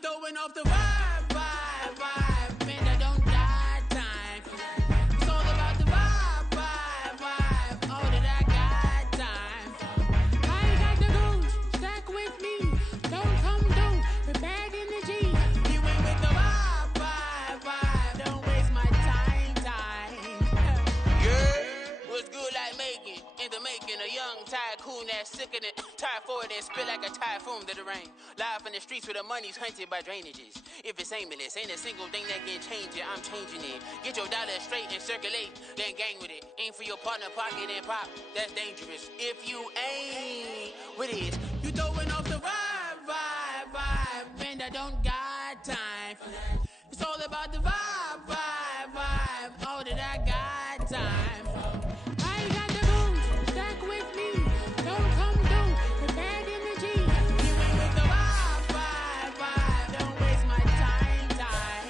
throwing off the vibe, vibe, vibe. Man, I don't got time. It's all about the vibe, vibe, vibe. All that I got time. I ain't got the goons, stack with me. Don't come through with bad energy. You ain't with the vibe, vibe, vibe. Don't waste my time, time. Yeah, what's good like making? In the making, a young tycoon that's sick in it. Tire forward and spit like a typhoon to the rain. Live in the streets where the money's hunted by drainages. If it's aimless, ain't a single thing that can change it. I'm changing it. Get your dollar straight and circulate, then gang with it. Aim for your partner, pocket and pop. That's dangerous. If you ain't with it, you throwing off the vibe, vibe, vibe. Man, I don't got time for that. It's all about the vibe, vibe, vibe. All that I got time for. I ain't got the goons, stack with me. Don't come through with bad energy. You ain't with the vibe, vibe, vibe. Don't waste my time, time.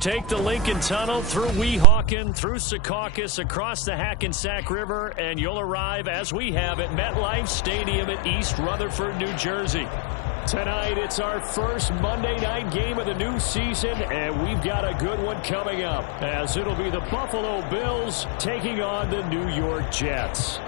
Take the Lincoln Tunnel through Weehawken, through Secaucus, across the Hackensack River, and you'll arrive, as we have, at MetLife Stadium at East Rutherford, New Jersey. Tonight, it's our first Monday night game of the new season, and we've got a good one coming up, as it'll be the Buffalo Bills taking on the New York Jets.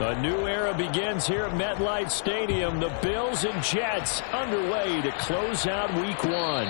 A new era begins here at MetLife Stadium. The Bills and Jets underway to close out Week 1.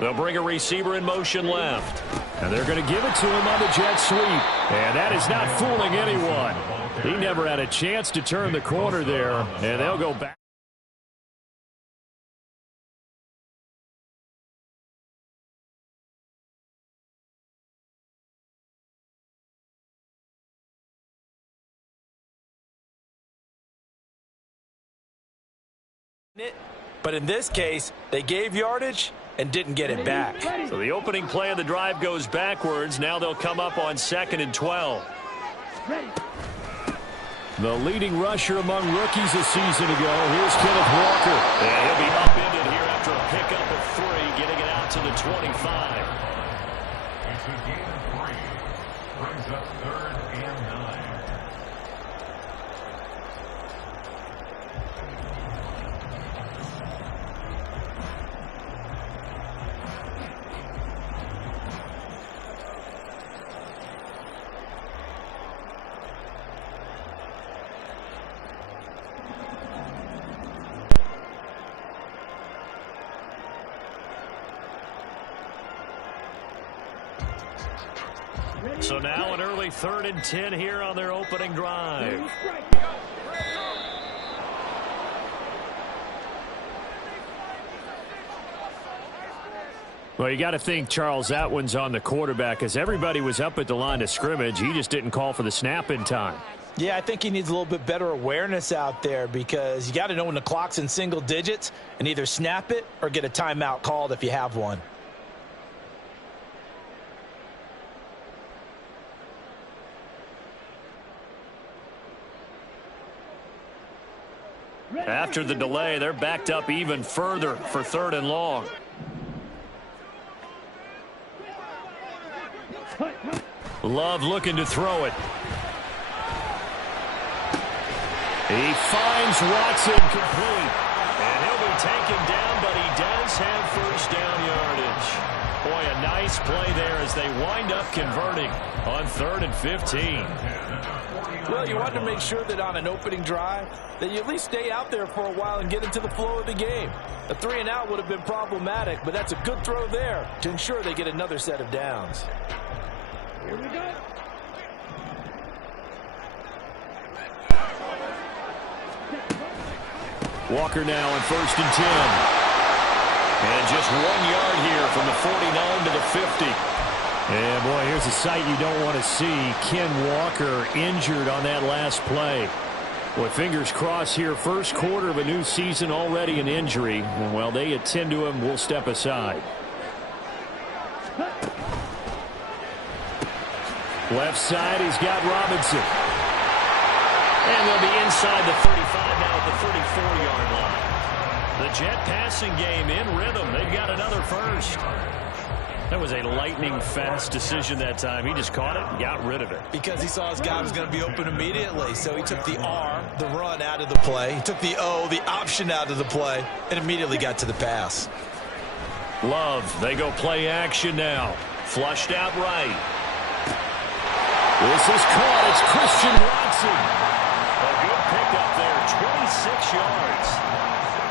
They'll bring a receiver in motion left. And they're going to give it to him on the jet sweep. And that is not fooling anyone. He never had a chance to turn the corner there. And they'll go back. But in this case, they gave yardage and didn't get it back. So the opening play of the drive goes backwards. Now they'll come up on 2nd and 12. The leading rusher among rookies a season ago. Here's Kenneth Walker. And he'll be upended here after a pickup of 3, getting it out to the 25. It's a gain of 3. Brings up 3rd and 9. So now an early 3rd and 10 here on their opening drive. Well, you got to think, Charles, that one's on the quarterback as everybody was up at the line of scrimmage. He just didn't call for the snap in time. Yeah, I think he needs a little bit better awareness out there because you got to know when the clock's in single digits and either snap it or get a timeout called if you have one. After the delay, they're backed up even further for 3rd and long. Love looking to throw it. He finds Watson complete. And he'll be taken down, but he does have first down yardage. Boy, a nice play there as they wind up converting on 3rd and 15. Well, you want to make sure that on an opening drive that you at least stay out there for a while and get into the flow of the game. A 3-and-out would have been problematic, but that's a good throw there to ensure they get another set of downs. Here we go. Walker now on 1st and 10. And just 1 yard here from the 49 to the 50. And, boy, here's a sight you don't want to see. Ken Walker injured on that last play. Boy, fingers crossed here. First quarter of a new season, already an injury. And while they attend to him, we'll step aside. Left side, he's got Robinson. And they'll be inside the 35 now at the 34-yard line. The Jet passing game in rhythm. They've got another first. That was a lightning-fast decision that time. He just caught it and got rid of it. Because he saw his guy was going to be open immediately. So he took the R, the run, out of the play. He took the O, the option, out of the play, and immediately got to the pass. Love, they go play action now. Flushed out right. This is caught. It's Christian Watson. A good pickup there, 26 yards.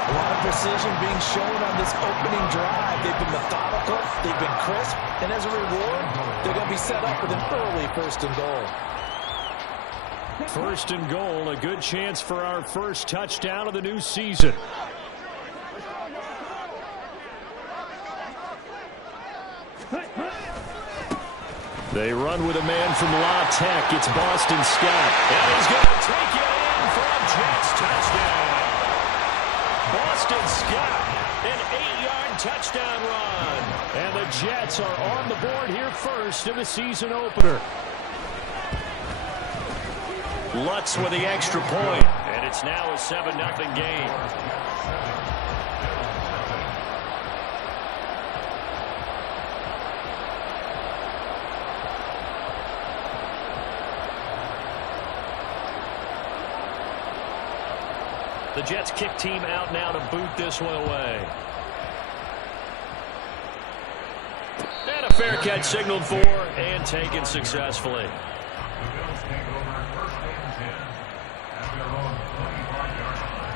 A lot of precision being shown on this opening drive. They've been methodical, they've been crisp, and as a reward, they're going to be set up with an early 1st and goal. 1st and goal, a good chance for our first touchdown of the new season. They run with a man from La Tech. It's Boston Scott. And he's going to take it in for a Jets touchdown. Boston Scott, an 8-yard touchdown run. And the Jets are on the board here first in the season opener. Lutz with the extra point. And it's now a 7-0 game. The Jets kick team out now to boot this one away. And a fair catch signaled for and taken successfully. The Bills take over 1st and 10 at their own 25-yard line.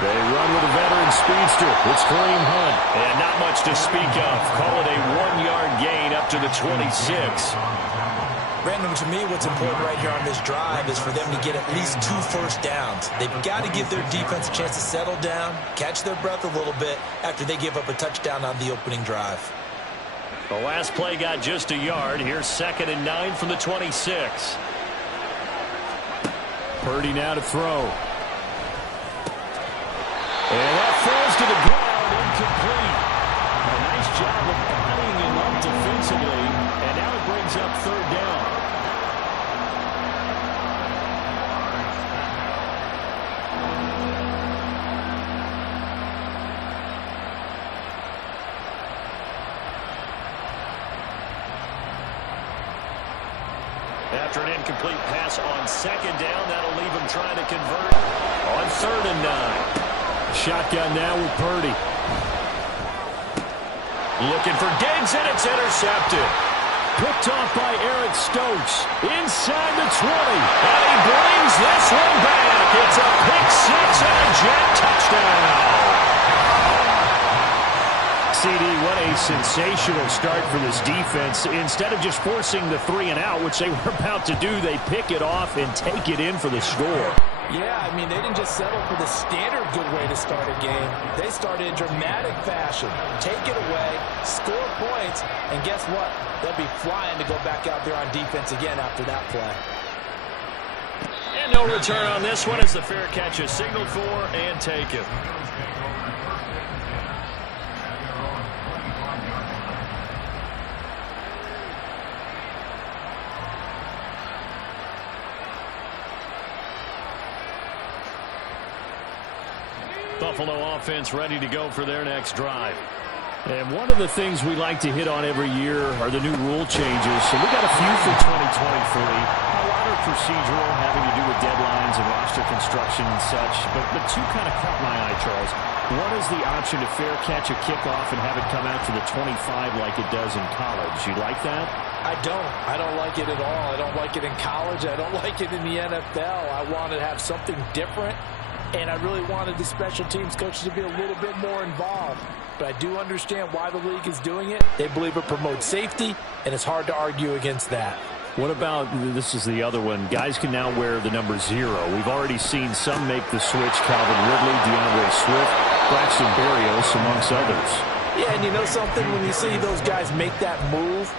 They run with a veteran speedster. It's Kareem Hunt. And not much to speak of. Call it a 1-yard gain up to the 26. Brandon, to me, what's important right here on this drive is for them to get at least 2 first downs. They've got to give their defense a chance to settle down, catch their breath a little bit after they give up a touchdown on the opening drive. The last play got just a yard. Here's 2nd and 9 from the 26. Purdy now to throw. And that falls to the ground, incomplete. A nice job of bodying him up defensively, and now it brings up 3rd down. After an incomplete pass on 2nd down, that'll leave him trying to convert on 3rd and 9. Shotgun now with Purdy. Looking for Diggs, and it's intercepted. Picked off by Eric Stokes. Inside the 20. And he brings this one back. It's a pick six and a Jet touchdown. CD, what a sensational start for this defense. Instead of just forcing the 3 and out, which they were about to do, they pick it off and take it in for the score. Yeah, I mean, they didn't just settle for the standard good way to start a game. They started in dramatic fashion. Take it away, score points, and guess what? They'll be flying to go back out there on defense again after that play. And no return on this one as the fair catch is signaled for and taken. Buffalo offense ready to go for their next drive. And one of the things we like to hit on every year are the new rule changes. So we got a few for 2023. A lot are procedural, having to do with deadlines and roster construction and such. But two kind of caught my eye, Charles. One is the option to fair catch a kickoff and have it come out to the 25 like it does in college. You like that? I don't. I don't like it at all. I don't like it in college. I don't like it in the NFL. I want to have something different. And I really wanted the special teams coaches to be a little bit more involved. But I do understand why the league is doing it. They believe it promotes safety, and it's hard to argue against that. What about, this is the other one, guys can now wear the number 0. We've already seen some make the switch, Calvin Ridley, DeAndre Swift, Braxton Berrios, amongst others. Yeah, and you know something? When you see those guys make that move,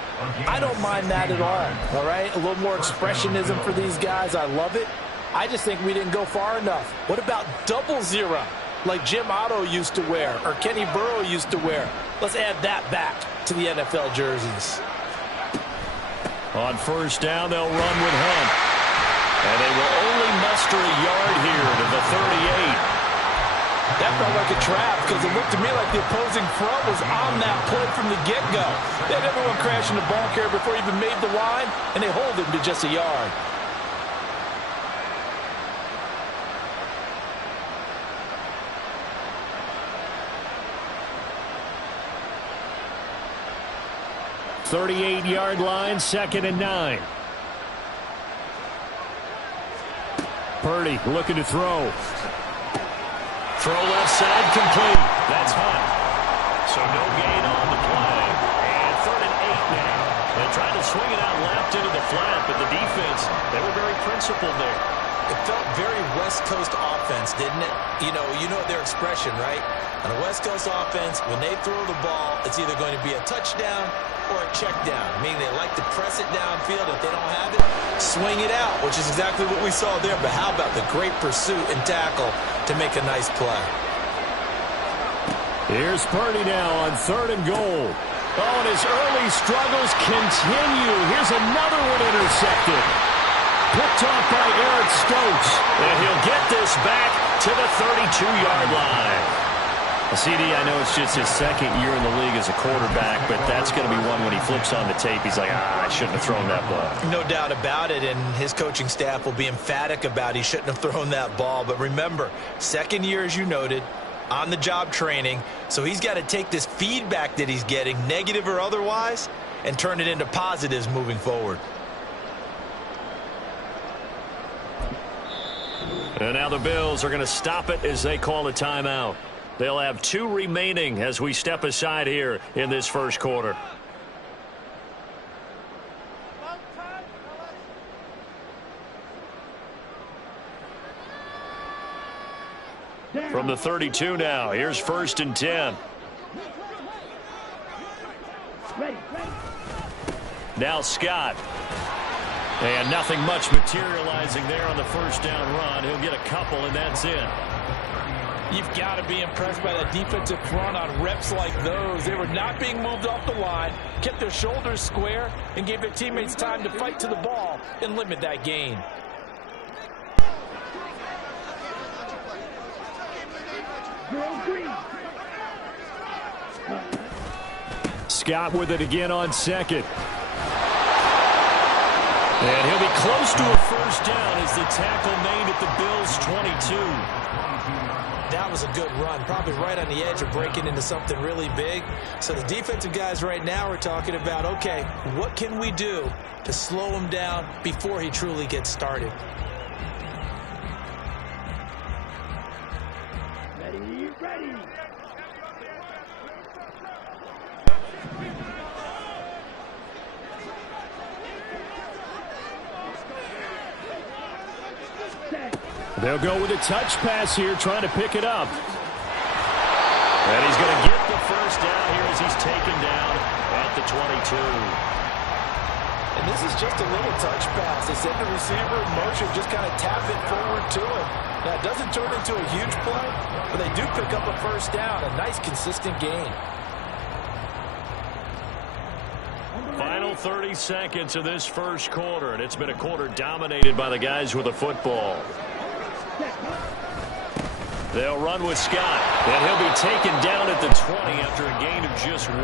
I don't mind that at all right? A little more expressionism for these guys. I love it. I just think we didn't go far enough. What about double 0, like Jim Otto used to wear or Kenny Burrow used to wear? Let's add that back to the NFL jerseys. On first down, they'll run with Hunt. And they will only muster a yard here to the 38. That felt like a trap because it looked to me like the opposing front was on that play from the get-go. They had everyone crashing the ball carrier before he even made the line, and they hold him to just a yard. .38-yard line, 2nd and 9. Purdy looking to throw. Throw left side, complete. That's Hunt. So no gain on the play. And 3rd and 8 now. They tried to swing it out left into the flat, but the defense, they were very principled there. It felt very West Coast offense, didn't it? You know their expression, right? On a West Coast offense, when they throw the ball, it's either going to be a touchdown or a check down, meaning they like to press it downfield. If they don't have it, swing it out, which is exactly what we saw there. But how about the great pursuit and tackle to make a nice play? Here's Purdy now on 3rd and goal. Oh, and his early struggles continue. Here's another one intercepted. Picked off by Eric Stokes. And he'll get this back to the 32-yard line. CD, I know it's just his 2nd year in the league as a quarterback, but that's going to be one when he flips on the tape, he's like, I shouldn't have thrown that ball. No doubt about it, and his coaching staff will be emphatic about he shouldn't have thrown that ball. But remember, 2nd year, as you noted, on-the-job training, so he's got to take this feedback that he's getting, negative or otherwise, and turn it into positives moving forward. And now the Bills are going to stop it as they call a timeout. They'll have 2 remaining as we step aside here in this first quarter. From the 32 now, here's 1st and 10. Now Scott. And nothing much materializing there on the first down run. He'll get a couple, and that's it. You've got to be impressed by that defensive front on reps like those. They were not being moved off the line, kept their shoulders square, and gave their teammates time to fight to the ball and limit that gain. Scott with it again on 2nd. And he'll be close to a first down as the tackle made at the Bills' 22. That was a good run, probably right on the edge of breaking into something really big. So the defensive guys right now are talking about, okay, what can we do to slow him down before he truly gets started? Ready, ready. They'll go with a touch pass here, trying to pick it up. And he's going to get the first down here as he's taken down at the 22. And this is just a little touch pass. They send the receiver in motion, just kind of tap it forward to him. Now, it doesn't turn into a huge play, but they do pick up a first down. A nice, consistent gain. Final 30 seconds of this first quarter, and it's been a quarter dominated by the guys with the football. They'll run with Scott, and he'll be taken down at the 20 after a gain of just 1.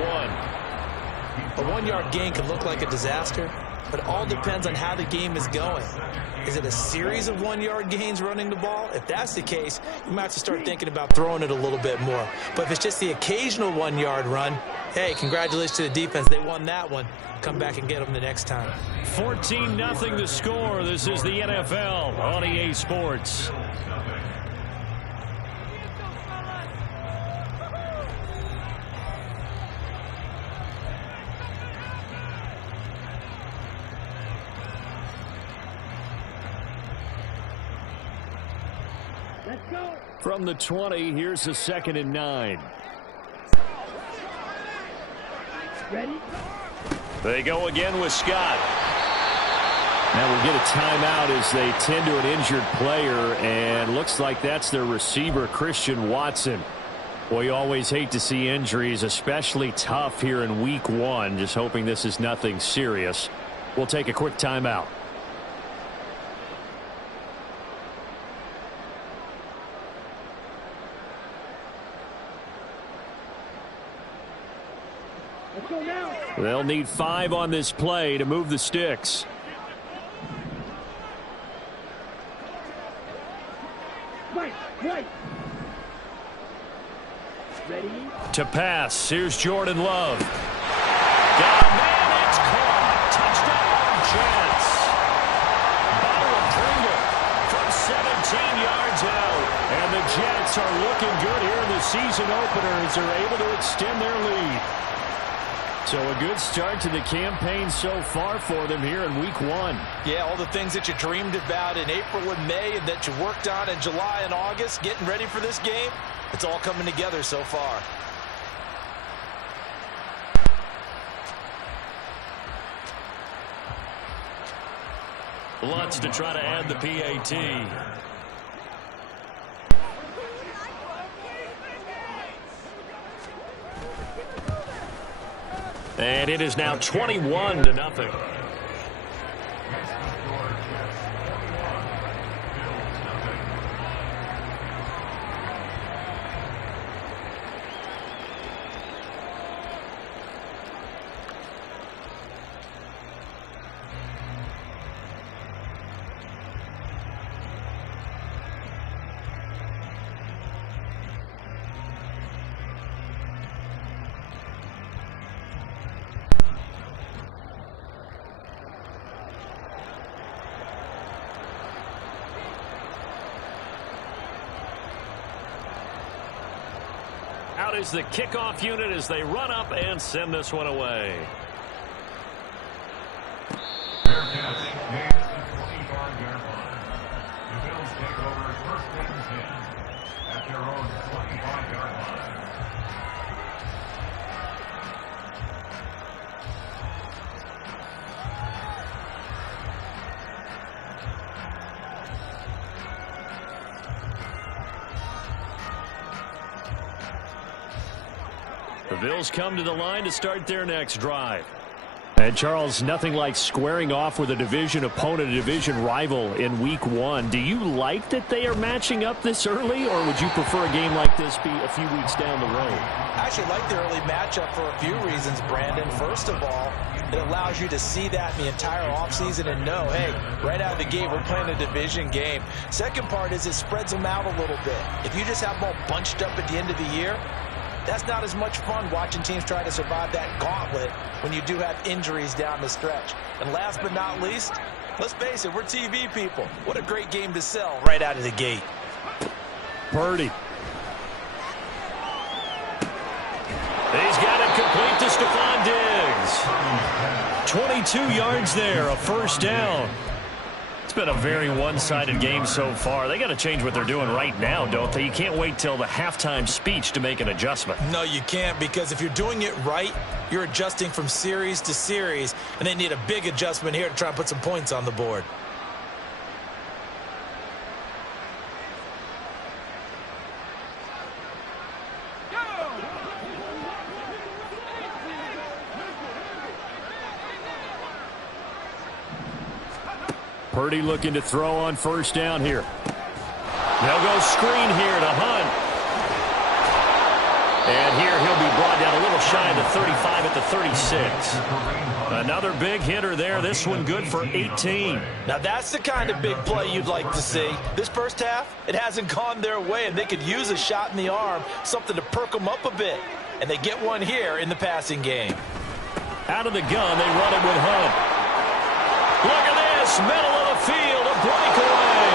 A 1-yard gain can look like a disaster, but it all depends on how the game is going. Is it a series of 1-yard gains running the ball? If that's the case, you might have to start thinking about throwing it a little bit more. But if it's just the occasional 1-yard run, hey, congratulations to the defense. They won that one. Come back and get them the next time. 14-0 the score. This is the NFL on EA Sports. Let's go. From the 20, here's a 2nd and 9. Ready? They go again with Scott. Now we'll get a timeout as they tend to an injured player, and looks like that's their receiver, Christian Watson. Well, you always hate to see injuries, especially tough here in week 1. Just hoping this is nothing serious. We'll take a quick timeout. Let's go now. They'll need 5 on this play to move the sticks. Right, right. Ready? To pass, here's Jordan Love. Got a man, it's caught. Touchdown, Jets. Byron Pringle from 17 yards out. And the Jets are looking good here in the season opener as they're able to extend their lead. So a good start to the campaign so far for them here in week 1. Yeah, all the things that you dreamed about in April and May and that you worked on in July and August, getting ready for this game, it's all coming together so far. Lutz to try to add the PAT. And it is now 21-0. Out is the kickoff unit as they run up and send this one away. Bearcats gain at the 25-yard line. The Bills take over 1st and 10 at their own 25-yard line. The Bills come to the line to start their next drive. And Charles, nothing like squaring off with a division opponent, a division rival in week 1. Do you like that they are matching up this early, or would you prefer a game like this be a few weeks down the road? I actually like the early matchup for a few reasons, Brandon. First of all, It allows you to see that in the entire offseason and know, hey, right out of the gate, we're playing a division game. Second part is it spreads them out a little bit. If you just have them all bunched up at the end of the year, that's not as much fun watching teams try to survive that gauntlet when you do have injuries down the stretch. And last but not least, let's face it, we're TV people. What a great game to sell right out of the gate. Purdy. He's got it complete to Stephon Diggs. 22 yards there, a first down. It's been a very one-sided game so far. They got to change what they're doing right now, don't they? You can't wait till the halftime speech to make an adjustment. No, you can't, because if you're doing it right, you're adjusting from series to series, and they need a big adjustment here to try and put some points on the board. Purdy looking to throw on first down here. They'll go screen here to Hunt. And here he'll be brought down a little shy of the 35 at the 36. Another big hitter there. This one good for 18. Now that's the kind of big play you'd like to see. This first half, it hasn't gone their way, and they could use a shot in the arm, something to perk them up a bit. And they get one here in the passing game. Out of the gun, they run it with Hunt. Look at this, middle of the field, a breakaway.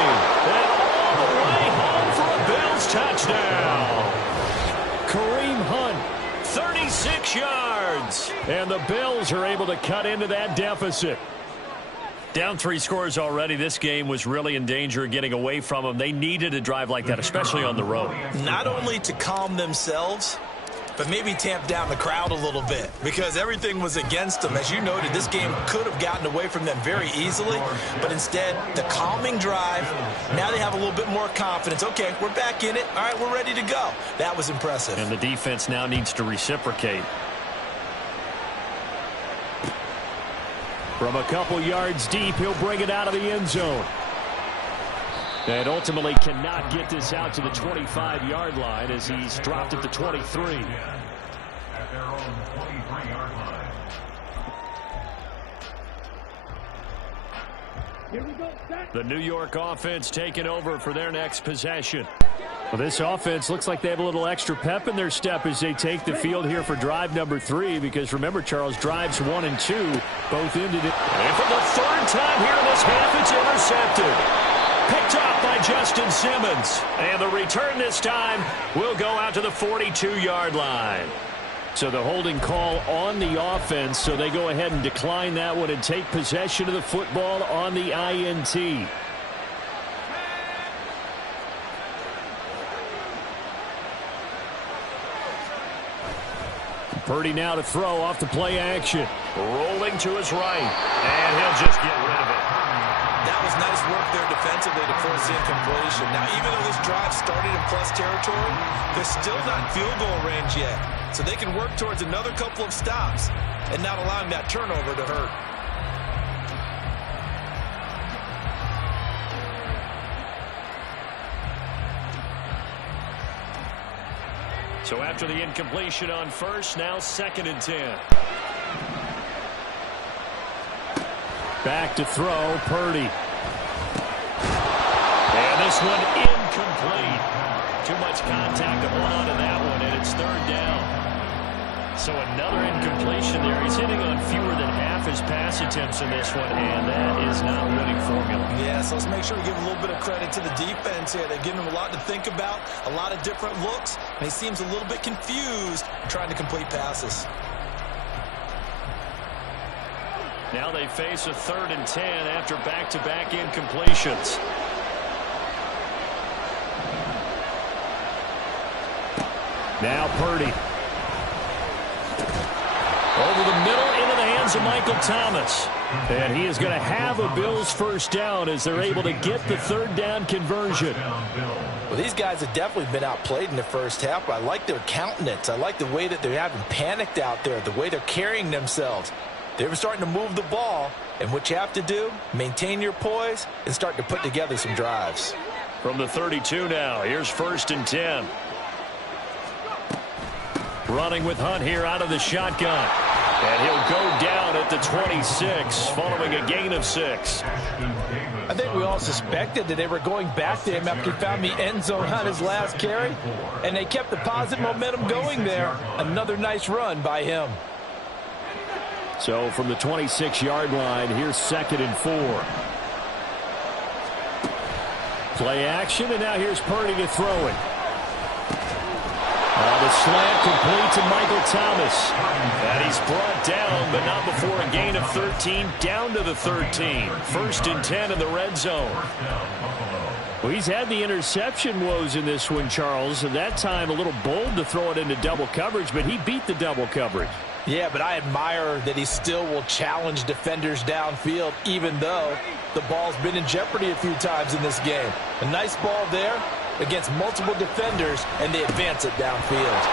And all the way home for a Bills touchdown. Kareem Hunt, 36 yards. And the Bills are able to cut into that deficit. Down 3 scores already. This game was really in danger of getting away from them. They needed a drive like that, especially on the road. Not only to calm themselves, but maybe tamp down the crowd a little bit, because everything was against them. As you noted, this game could have gotten away from them very easily, but instead, the calming drive, now they have a little bit more confidence. Okay, we're back in it. All right, we're ready to go. That was impressive. And the defense now needs to reciprocate. From a couple yards deep, he'll bring it out of the end zone. And ultimately cannot get this out to the 25-yard line as he's dropped at the 23. At their own 23-yard line. Here we go, set. The New York offense taking over for their next possession. Well, this offense looks like they have a little extra pep in their step as they take the field here for drive number 3, because remember, Charles, drives 1 and 2 both ended it. And for the third time here in this half, it's intercepted. Picked up by Justin Simmons. And the return this time will go out to the 42-yard line. So the holding call on the offense, so they go ahead and decline that one and take possession of the football on the INT. Purdy now to throw off the play action. Rolling to his right. And he'll just get rid of it. That was nice work there defensively to force the incompletion. Now, even though this drive started in plus territory, they're still not field goal range yet. So they can work towards another couple of stops and not allowing that turnover to hurt. So after the incompletion on first, now 2nd and 10. Back to throw, Purdy. And this one incomplete. Too much contact to hold on to that one, and it's 3rd down. So another incompletion there. He's hitting on fewer than half his pass attempts in this one, and that is not winning formula. Yeah, so let's make sure we give a little bit of credit to the defense here. They're giving him a lot to think about, a lot of different looks, and he seems a little bit confused trying to complete passes. Now they face a 3rd and 10 after back-to-back incompletions. Now Purdy. Over the middle into the hands of Michael Thomas. And he is going to have a Bills first down as they're able to get the 3rd down conversion. Well, these guys have definitely been outplayed in the first half, but I like their countenance. I like the way that they're having panicked out there, the way they're carrying themselves. They're starting to move the ball, and what you have to do, maintain your poise and start to put together some drives. From the 32 now, here's 1st and 10. Running with Hunt here out of the shotgun. And he'll go down at at the 26 following a gain of 6. I think we all suspected that they were going back to him after he found the end zone on his last carry, and they kept the positive momentum going there. Another nice run by him. So from the 26-yard line, here's 2nd and 4. Play action, and now here's Purdy to throw it. The slant complete to Michael Thomas. And he's brought down, but not before a gain of 13, down to the 13. 1st and 10 in the red zone. Well, he's had the interception woes in this one, Charles. At that time, a little bold to throw it into double coverage, but he beat the double coverage. Yeah, but I admire that he still will challenge defenders downfield, even though the ball's been in jeopardy a few times in this game. A nice ball there against multiple defenders, and they advance it downfield.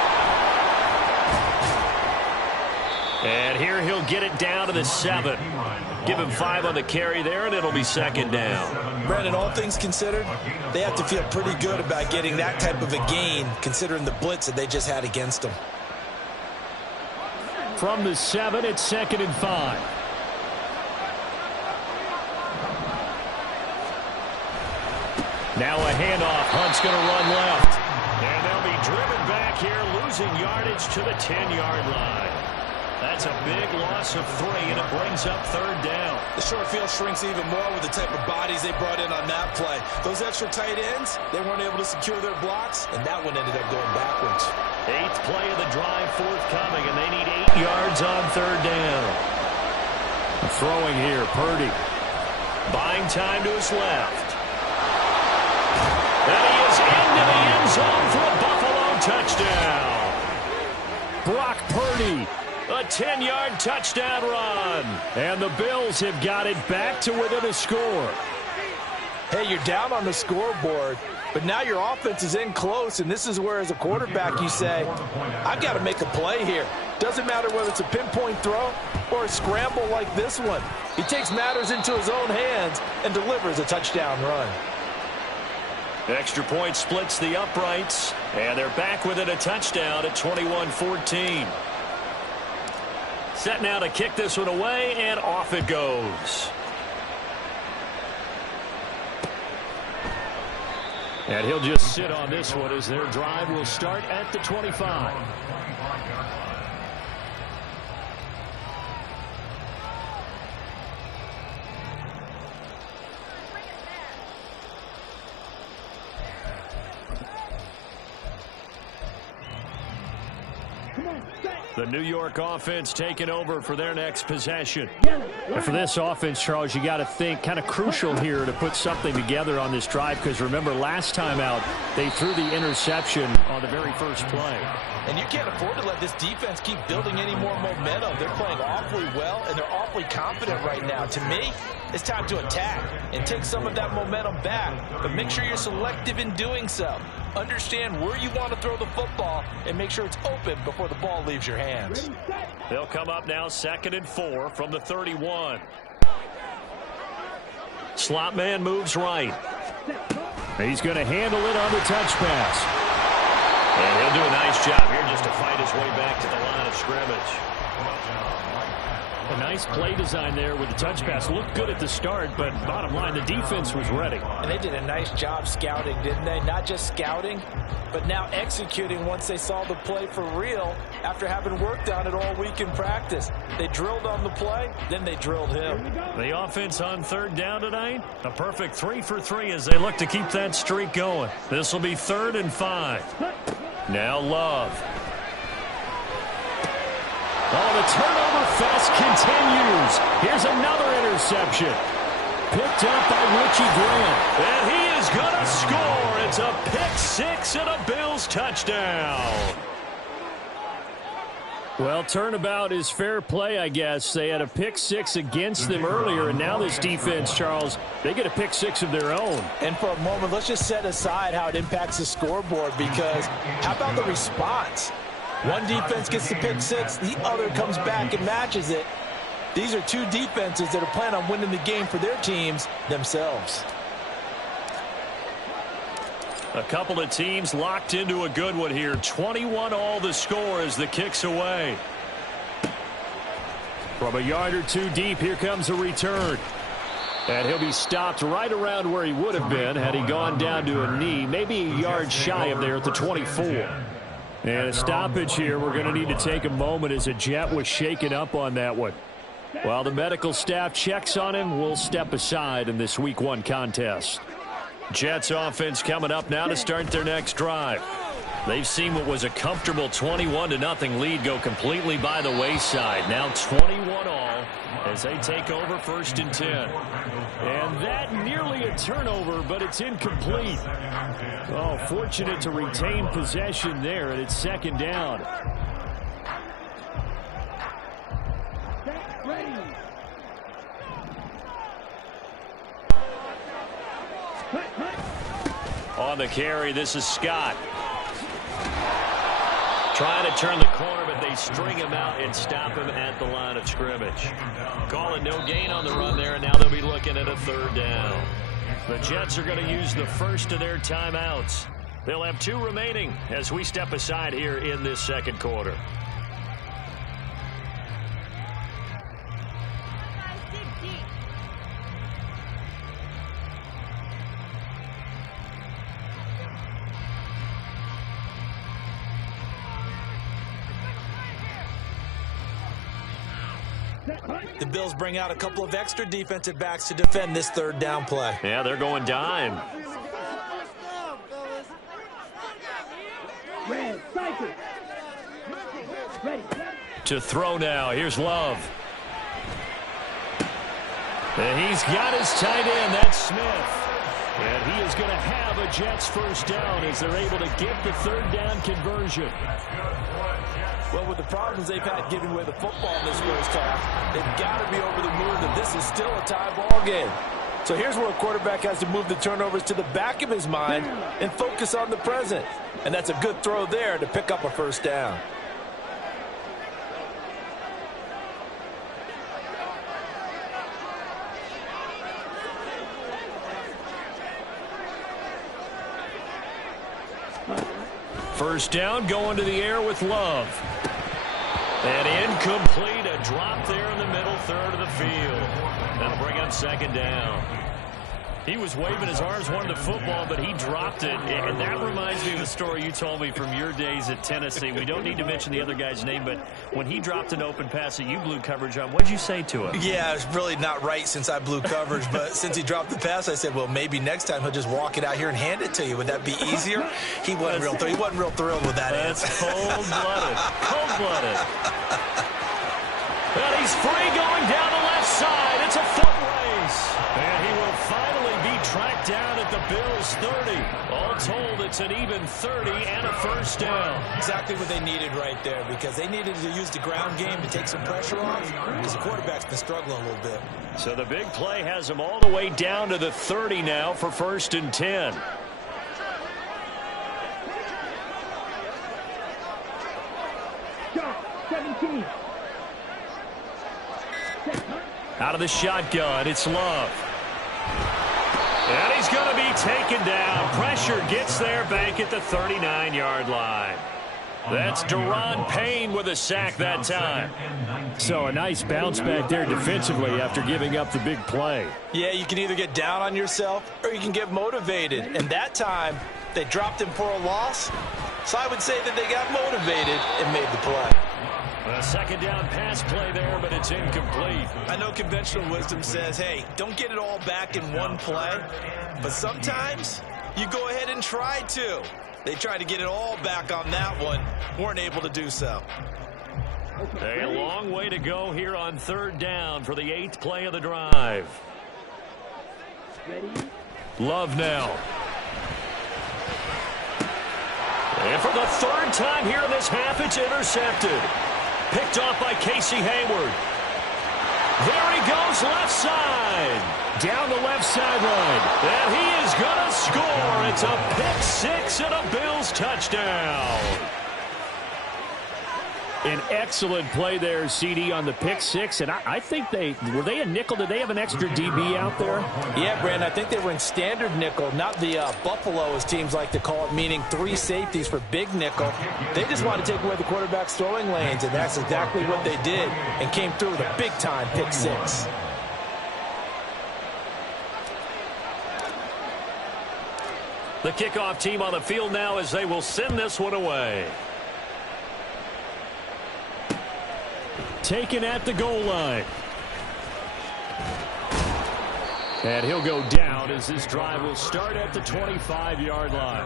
And here he'll get it down to the 7. Give him 5 on the carry there, and it'll be 2nd down. Brandon, all things considered, they have to feel pretty good about getting that type of a gain, considering the blitz that they just had against them. From the 7, it's 2nd and 5. Now a handoff. Hunt's going to run left. And they'll be driven back here, losing yardage to the 10-yard line. That's a big loss of 3, and it brings up 3rd down. The short field shrinks even more with the type of bodies they brought in on that play. Those extra tight ends, they weren't able to secure their blocks, and that one ended up going backwards. 8th play of the drive forthcoming, and they need 8 yards on 3rd down. Throwing here, Purdy. Buying time to his left. And he is into the end zone for a Buffalo touchdown. Brock Purdy, a 10-yard touchdown run. And the Bills have got it back to within a score. Hey, you're down on the scoreboard, but now your offense is in close, and this is where, as a quarterback, you say, I've got to make a play here. Doesn't matter whether it's a pinpoint throw or a scramble like this one. He takes matters into his own hands and delivers a touchdown run. Extra point splits the uprights, and they're back within a touchdown at 21-14. Set now to kick this one away, and off it goes. And he'll just sit on this one as their drive will start at the 25. The New York offense taking over for their next possession. And for this offense, Charles, you got to think kind of crucial here to put something together on this drive, because remember last time out they threw the interception on the very first play. And you can't afford to let this defense keep building any more momentum. They're playing awfully well, and they're awfully confident right now. To me, it's time to attack and take some of that momentum back, but make sure you're selective in doing so. Understand where you want to throw the football and make sure it's open before the ball leaves your hands. They'll come up now 2nd and 4 from the 31. Slot man moves right. He's going to handle it on the touch pass. And he'll do a nice job here just to fight his way back to the line of scrimmage. A nice play design there with the touch pass. Looked good at the start, but bottom line, the defense was ready. And they did a nice job scouting, didn't they? Not just scouting, but now executing once they saw the play for real after having worked on it all week in practice. They drilled on the play, then they drilled him. The offense on 3rd down tonight, a perfect 3 for 3 as they look to keep that streak going. This will be 3rd and 5. Now Love. Oh, the turnover fest continues. Here's another interception. Picked up by Richie Grant. And he is going to score. It's a pick 6 and a Bills touchdown. Well, turnabout is fair play, I guess. They had a pick 6 against them earlier, and now this defense, Charles, they get a pick 6 of their own. And for a moment, let's just set aside how it impacts the scoreboard, because how about the response? One defense gets the pick 6, the other comes back and matches it. These are two defenses that are planning on winning the game for their teams themselves. A couple of teams locked into a good one here. 21 all the score as the kick's away. From a yard or two deep, here comes a return. And he'll be stopped right around where he would have been had he gone down to a knee, maybe a yard shy of there at the 24. And a stoppage here. We're going to need to take a moment as a Jet was shaken up on that one. While the medical staff checks on him, we'll step aside in this Week 1 contest. Jets offense coming up now to start their next drive. They've seen what was a comfortable 21-0 lead go completely by the wayside. Now 21 all as they take over 1st and 10. And that nearly a turnover, but it's incomplete. Oh, fortunate to retain possession there, and it's 2nd down. Ready. On the carry, this is Scott. Trying to turn the corner, but they string him out and stop him at the line of scrimmage. Calling no gain on the run there, and now they'll be looking at a 3rd down. The Jets are going to use the first of their timeouts. They'll have 2 remaining as we step aside here in this 2nd quarter. The Bills bring out a couple of extra defensive backs to defend this 3rd down play. Yeah, they're going dime. Red, cycle. Ready. To throw now. Here's Love. And he's got his tight end. That's Smith. And he is going to have a Jets 1st down as they're able to get the 3rd down conversion. Well, with the problems they've had giving away the football in this first half, they've got to be over the moon that this is still a tie ball game. So here's where a quarterback has to move the turnovers to the back of his mind and focus on the present. And that's a good throw there to pick up a 1st down. First down, going to the air with Love. And incomplete, a drop there in the middle 3rd of the field. That'll bring up 2nd down. He was waving his arms, wanted the football, but he dropped it. And that reminds me of a story you told me from your days at Tennessee. We don't need to mention the other guy's name, but when he dropped an open pass that you blew coverage on, what did you say to him? Yeah, it's really not right since I blew coverage, but since he dropped the pass, I said, well, maybe next time he'll just walk it out here and hand it to you. Would that be easier? He wasn't real thrilled with that answer. That's cold-blooded. Cold-blooded. And he's free going down the left side. It's a foot race. And he will finally be tracked down at the Bills' 30. All told, it's an even 30 and a 1st down. Exactly what they needed right there, because they needed to use the ground game to take some pressure off, because the quarterback's been struggling a little bit. So the big play has them all the way down to the 30 now for 1st and 10. Shot, 17. Out of the shotgun, it's Love. And he's going to be taken down. Pressure gets there back at the 39-yard line. That's Daron Payne with a sack that time. So a nice bounce back there defensively after giving up the big play. Yeah, you can either get down on yourself or you can get motivated. And that time, they dropped him for a loss. So I would say that they got motivated and made the play. A 2nd down pass play there, but it's incomplete. I know conventional wisdom says, hey, don't get it all back in one play. But sometimes you go ahead and try to. They tried to get it all back on that one. Weren't able to do so. A long way to go here on 3rd down for the 8th play of the drive. Ready. Love now. And for the 3rd time here in this half, it's intercepted. Picked off by Casey Hayward. There he goes, left side. Down the left sideline. And he is going to score. It's a pick 6 and a Bills touchdown. An excellent play there, CD, on the pick six. And I think were they a nickel? Did they have an extra DB out there? Yeah, Brandon, I think they were in standard nickel, not the Buffalo, as teams like to call it, meaning 3 safeties for big nickel. They just want to take away the quarterback's throwing lanes, and that's exactly what they did, and came through with a big-time pick six. The kickoff team on the field now as they will send this one away. Taken at the goal line. And he'll go down as this drive will start at the 25-yard line.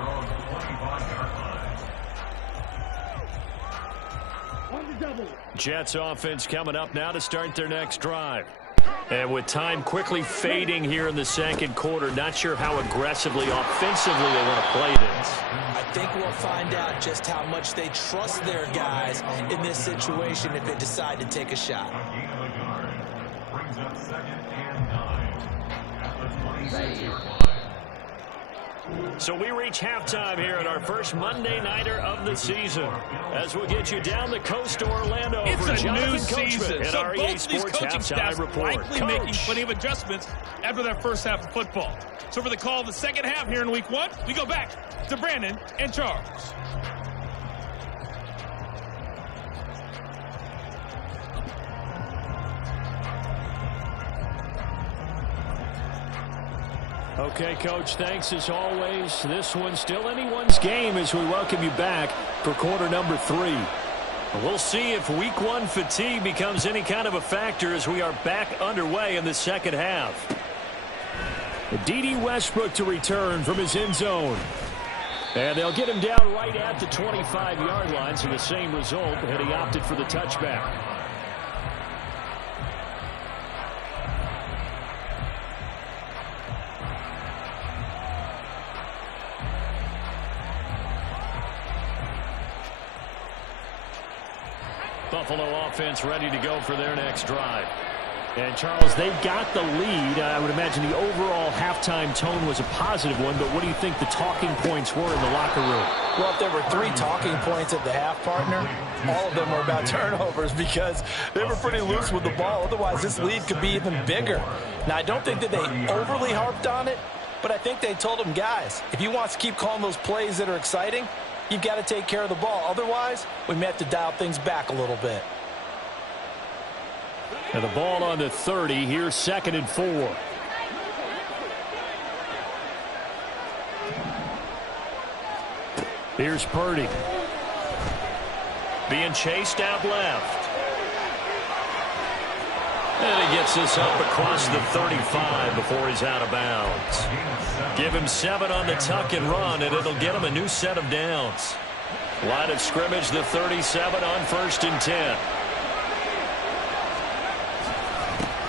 Jets offense coming up now to start their next drive. And with time quickly fading here in the second quarter, not sure how aggressively, offensively they want to play this. I think we'll find out just how much they trust their guys in this situation if they decide to take a shot. Brings up 2nd and 9 at the 26-yard line. So we reach halftime here at our first Monday Nighter of the season. As we'll get you down the coast to Orlando. It's for a Jonathan new Coachman season, at so REA both these Sports coaching staffs Report. likely Coach. making plenty of adjustments after that first half of football. So for the call of the second half here in week 1, we go back to Brandon and Charles. Okay, Coach, thanks as always. This one's still anyone's game as we welcome you back for quarter number 3. We'll see if week 1 fatigue becomes any kind of a factor as we are back underway in the second half. D.D. Westbrook to return from his end zone. And they'll get him down right at the 25-yard line, so the same result, and he opted for the touchback. Buffalo offense ready to go for their next drive. And, Charles, they've got the lead. I would imagine the overall halftime tone was a positive one, but what do you think the talking points were in the locker room? Well, if there were 3 talking points at the half, partner, all of them were about turnovers because they were pretty loose with the ball. Otherwise, this lead could be even bigger. Now, I don't think that they overly harped on it, but I think they told them, guys, if you want to keep calling those plays that are exciting, you've got to take care of the ball. Otherwise, we may have to dial things back a little bit. And the ball on the 30. Here's 2nd and 4. Here's Purdy. Being chased out left. And he gets this up across the 35 before he's out of bounds. Give him 7 on the tuck and run, and it'll get him a new set of downs. Line of scrimmage, the 37 on 1st and 10.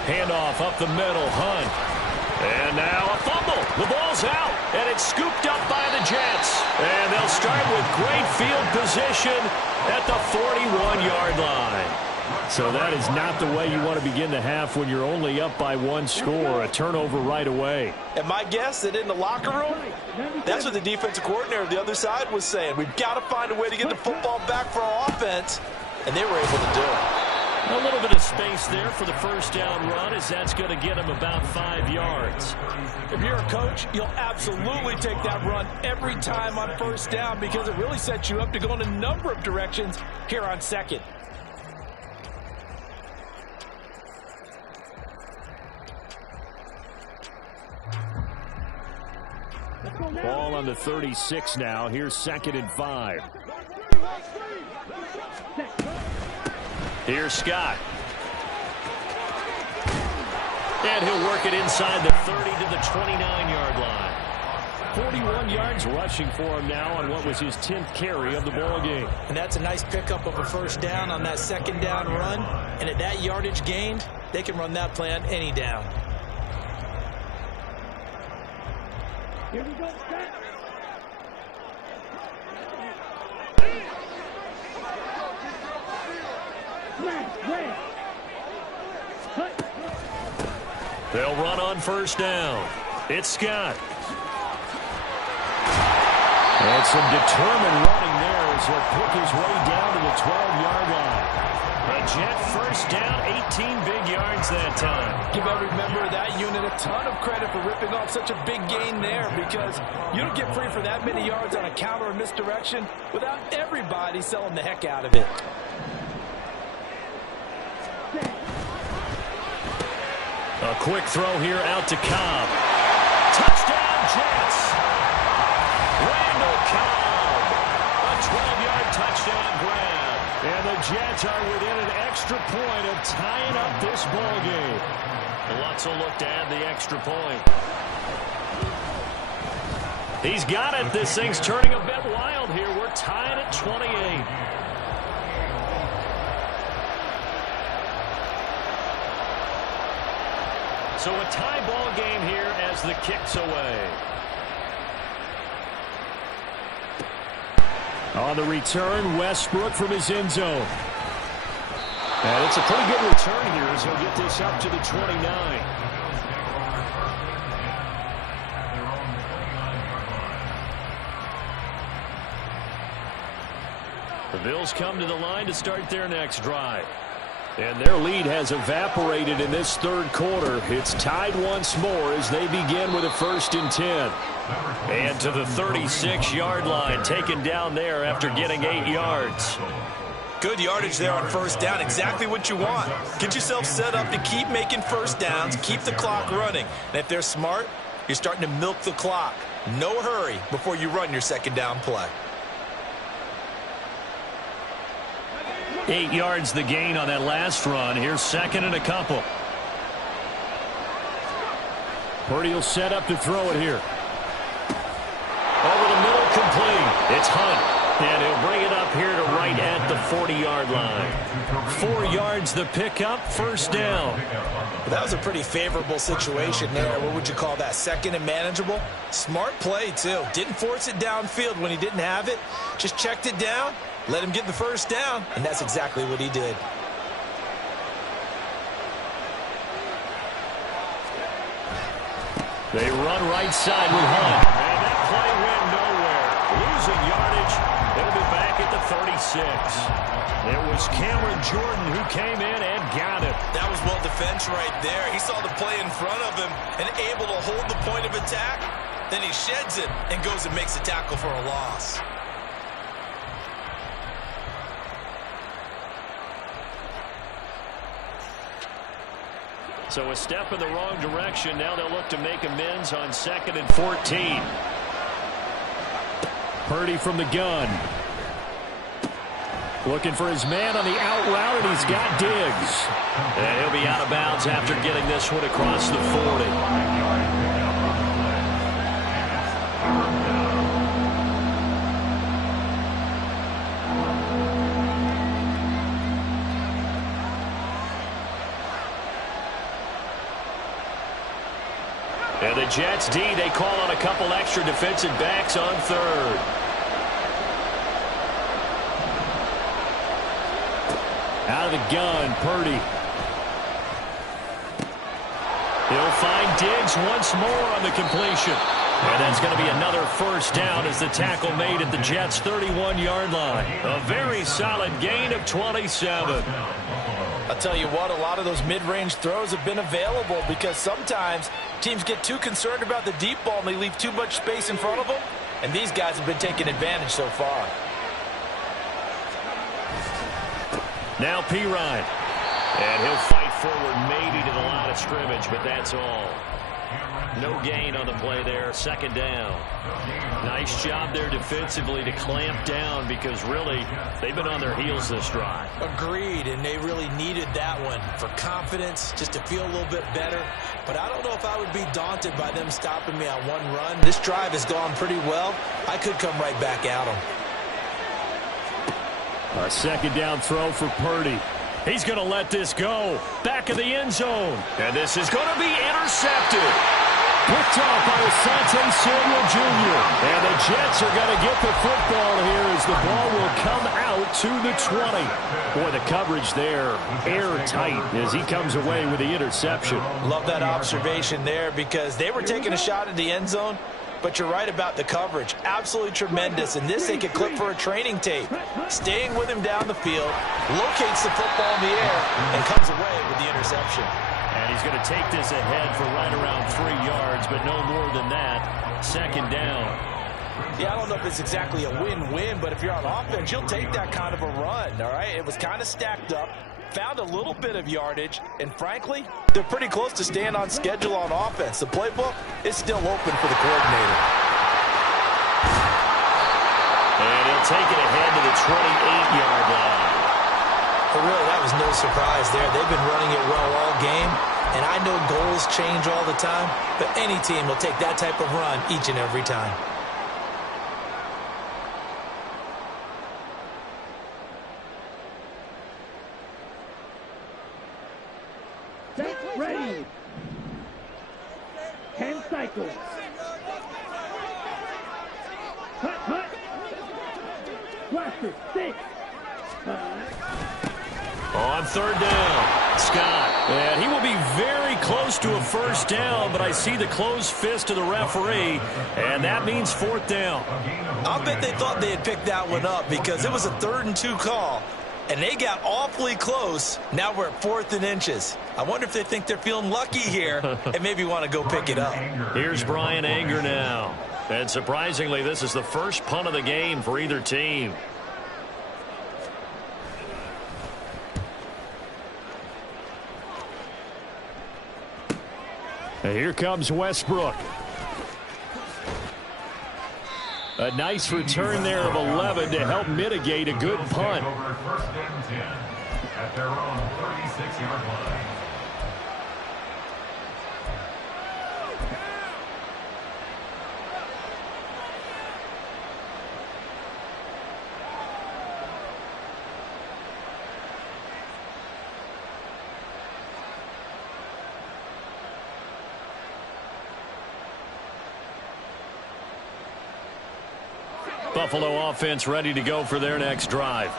Handoff up the middle, Hunt. And now a fumble. The ball's out, and it's scooped up by the Jets. And they'll start with great field position at the 41-yard line. So that is not the way you want to begin the half when you're only up by 1 score. A turnover right away. And my guess that in the locker room, that's what the defensive coordinator of the other side was saying. We've got to find a way to get the football back for our offense, and they were able to do it. A little bit of space there for the first down run as that's going to get him about 5 yards. If you're a coach, you'll absolutely take that run every time on 1st down because it really sets you up to go in a number of directions here on 2nd. Ball on the 36 now. Here's 2nd and 5. Here's Scott. And he'll work it inside the 30 to the 29-yard line. 41 yards rushing for him now on what was his 10th carry of the ball game. And that's a nice pickup of a 1st down on that 2nd down run. And at that yardage gained, they can run that play on any down. Here we go. They'll run on 1st down. It's Scott. And some determined running there as he'll pick his way down to the 12-yard line. A Jet first down, 18 big yards that time. Give every member of that unit a ton of credit for ripping off such a big gain there, because you don't get free for that many yards on a counter or misdirection without everybody selling the heck out of it. A quick throw here out to Cobb. Touchdown, Jets! Randall Cobb. A 12-yard touchdown grab. And the Jets are within an extra point of tying up this ball game. Lutz will look to add the extra point. He's got it. This thing's turning a bit wild here. We're tied at 28. So a tie ball game here as the kick's away. On the return, Westbrook from his end zone. And it's a pretty good return here as he'll get this up to the 29. The Bills come to the line to start their next drive. And their lead has evaporated in this third quarter. It's tied once more as they begin with a 1st and 10. And to the 36-yard line, taken down there after getting 8 yards. Good yardage there on first down. Exactly what you want. Get yourself set up to keep making first downs, keep the clock running. And if they're smart, you're starting to milk the clock. No hurry before you run your second down play. 8 yards the gain on that last run. Here's 2nd and a couple. Purdy will set up to throw it here. Over the middle, complete. It's Hunt. And he'll bring it up here to right at the 40-yard line. 4 yards the pickup, first down. Well, that was a pretty favorable situation there. What would you call that? 2nd and manageable? Smart play, too. Didn't force it downfield when he didn't have it. Just checked it down. Let him get the first down, and that's exactly what he did. They run right side with Hunt. And that play went nowhere. Losing yardage. They'll be back at the 36. It was Cameron Jordan who came in and got it. That was well defense right there. He saw the play in front of him and able to hold the point of attack. Then he sheds it and goes and makes a tackle for a loss. So a step in the wrong direction. Now they'll look to make amends on 2nd and 14. Purdy from the gun. Looking for his man on the out route, and he's got Diggs. And he'll be out of bounds after getting this one across the 40. And the Jets D, they call on a couple extra defensive backs on 3rd. Out of the gun, Purdy. He'll find Diggs once more on the completion. And that's going to be another first down as the tackle made at the Jets' 31-yard line. A very solid gain of 27. I'll tell you what, a lot of those mid-range throws have been available because sometimes teams get too concerned about the deep ball and they leave too much space in front of them. And these guys have been taking advantage so far. Now Pirine. And he'll fight forward maybe to the line of scrimmage, but that's all. No gain on the play there. 2nd down. Nice job there defensively to clamp down because really they've been on their heels this drive. Agreed, and they really needed that one for confidence, just to feel a little bit better. But I don't know if I would be daunted by them stopping me on one run. This drive has gone pretty well. I could come right back at them. A 2nd down throw for Purdy. He's going to let this go. Back of the end zone. And this is going to be intercepted. Picked off by Asante Samuel Jr. And the Jets are going to get the football here as the ball will come out to the 20. Boy, the coverage there airtight as he comes away with the interception. Love that observation there because they were taking a shot at the end zone, but you're right about the coverage. Absolutely tremendous. And this they could clip for a training tape. Staying with him down the field, locates the football in the air, and comes away with the interception. And he's going to take this ahead for right around 3 yards, but no more than that. Second down. Yeah, I don't know if it's exactly a win-win, but if you're on offense, you'll take that kind of a run, all right? It was kind of stacked up, found a little bit of yardage, and frankly, they're pretty close to staying on schedule on offense. The playbook is still open for the coordinator. And he'll take it ahead to the 28-yard line. But really, that was no surprise there. They've been running it well all game, and I know goals change all the time, but any team will take that type of run each and every time. Ready. 10 cycles. Hut. Blaster, 6. On third down, Scott. And he will be very close to a first down, but I see the closed fist of the referee, and that means fourth down. I'll bet they thought they had picked that one up because it was a 3rd and 2 call, and they got awfully close. Now we're at 4th and inches. I wonder if they think they're feeling lucky here and maybe want to go pick it up. Here's Brian Anger now. And surprisingly, this is the first punt of the game for either team. And here comes Westbrook. A nice return there of 11 to help mitigate a good punt. Over 1st and 10 at their own 36-yard line. Buffalo offense ready to go for their next drive.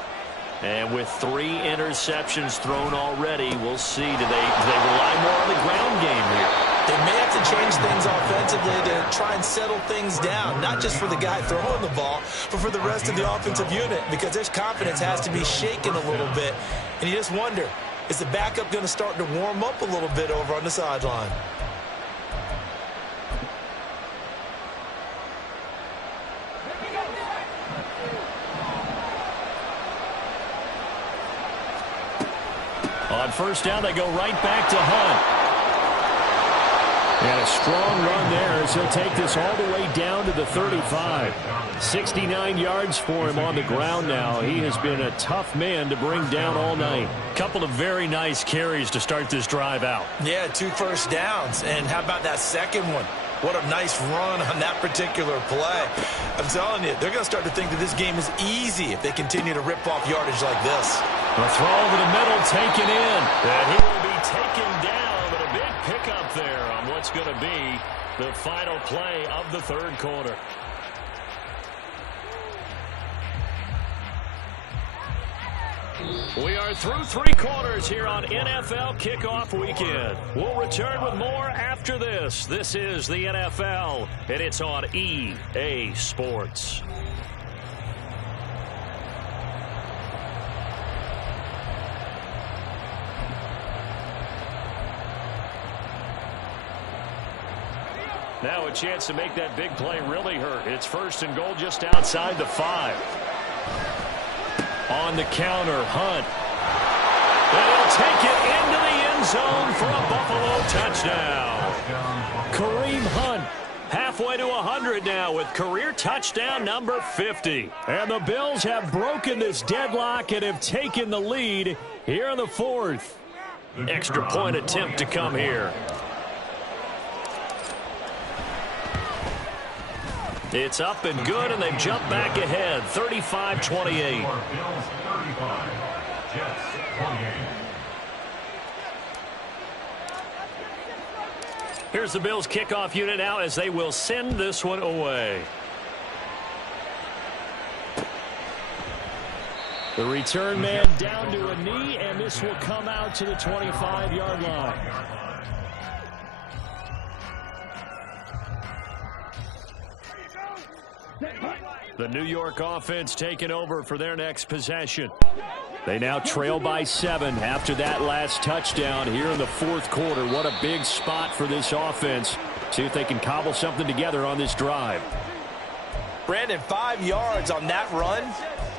And with 3 interceptions thrown already, we'll see. Do they rely more on the ground game here? They may have to change things offensively to try and settle things down, not just for the guy throwing the ball, but for the rest of the offensive unit, because their confidence has to be shaken a little bit. And you just wonder, is the backup going to start to warm up a little bit over on the sideline? On first down, they go right back to Hunt. And a strong run there as he'll take this all the way down to the 35. 69 yards for him on the ground now. He has been a tough man to bring down all night. Couple of very nice carries to start this drive out. Yeah, 2 first downs. And how about that second one? What a nice run on that particular play. I'm telling you, they're going to start to think that this game is easy if they continue to rip off yardage like this. A throw over the middle taken in. And he will be taken down, but a big pickup there on what's going to be the final play of the third quarter. We are through 3 quarters here on NFL Kickoff Weekend. We'll return with more after this. This is the NFL, and it's on EA Sports. Now a chance to make that big play really hurt. It's 1st and goal just outside the 5. On the counter, Hunt. And he'll take it into the end zone for a Buffalo touchdown. Kareem Hunt halfway to 100 now with career touchdown number 50. And the Bills have broken this deadlock and have taken the lead here in the 4th. Extra point attempt to come here. It's up and good, and they've jumped back ahead, 35-28. Bills 35, Jets 28. Here's the Bills kickoff unit now as they will send this one away. The return man down to a knee, and this will come out to the 25-yard line. The New York offense taking over for their next possession. They now trail by 7 after that last touchdown here in the fourth quarter. What a big spot for this offense. See if they can cobble something together on this drive. Brandon, 5 yards on that run.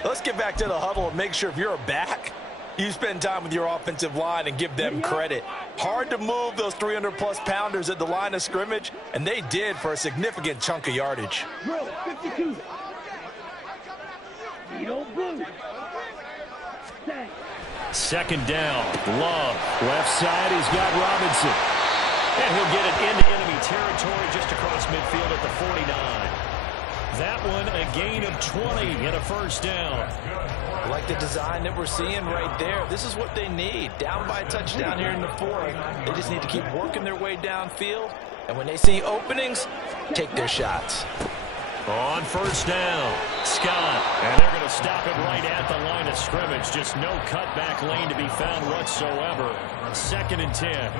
Let's get back to the huddle and make sure if you're a back, you spend time with your offensive line and give them credit. Hard to move those 300-plus pounders at the line of scrimmage, and they did for a significant chunk of yardage. Drill 52. Vito Blue. Tang. Second down. Love. Left side, he's got Robinson. And he'll get it into enemy territory just across midfield at the 49. That one a gain of 20 and a first down. Like the design that we're seeing right there. This is what they need. Down by a touchdown here in the fourth. They just need to keep working their way downfield. And when they see openings, take their shots. On first down, Scott. And they're going to stop it right at the line of scrimmage. Just no cutback lane to be found whatsoever. 2nd and 10.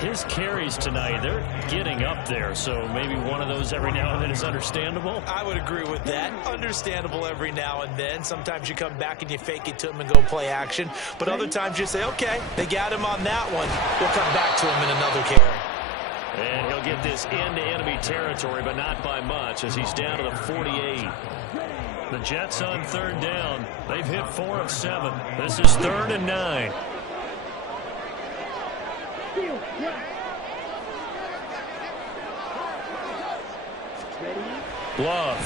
His carries tonight, they're getting up there, so maybe one of those every now and then is understandable. I would agree with that. Understandable every now and then. Sometimes you come back and you fake it to him and go play action. But other times you say, okay, they got him on that one. We'll come back to him in another carry. And he'll get this into enemy territory, but not by much as he's down to the 48. The Jets on 3rd down. They've hit 4 of 7. This is 3rd and 9. Field. Right. Ready. Love.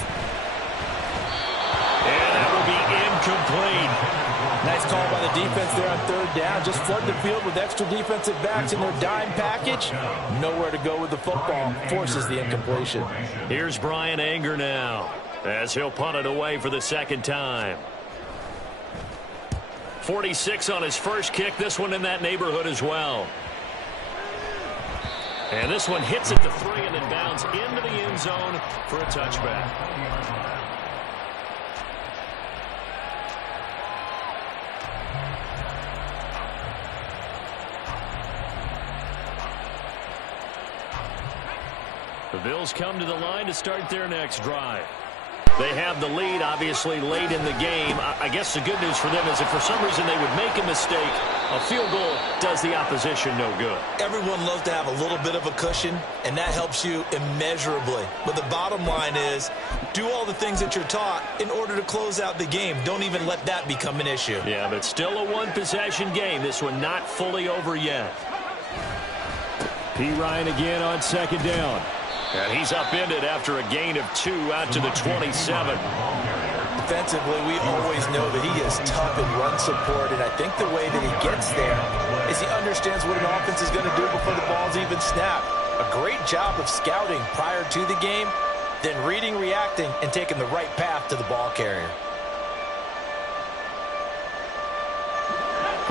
And that will be incomplete. Nice call by the defense there on 3rd down. Just flood the field with extra defensive backs in their dime package. Nowhere to go with the football. Forces the incompletion. Here's Brian Anger now as he'll punt it away for the 2nd time. 46 on his first kick. This one in that neighborhood as well. And this one hits at the 3 and then bounds into the end zone for a touchback. The Bills come to the line to start their next drive. They have the lead, obviously, late in the game. I guess the good news for them is if for some reason they would make a mistake, a field goal does the opposition no good. Everyone loves to have a little bit of a cushion, and that helps you immeasurably. But the bottom line is, do all the things that you're taught in order to close out the game. Don't even let that become an issue. Yeah, but still a one-possession game. This one not fully over yet. P. Ryan again on 2nd down. And he's upended after a gain of 2 out to the 27. Defensively, we always know that he is tough in run support, and I think the way that he gets there is he understands what an offense is going to do before the ball's even snapped. A great job of scouting prior to the game, then reading, reacting, and taking the right path to the ball carrier.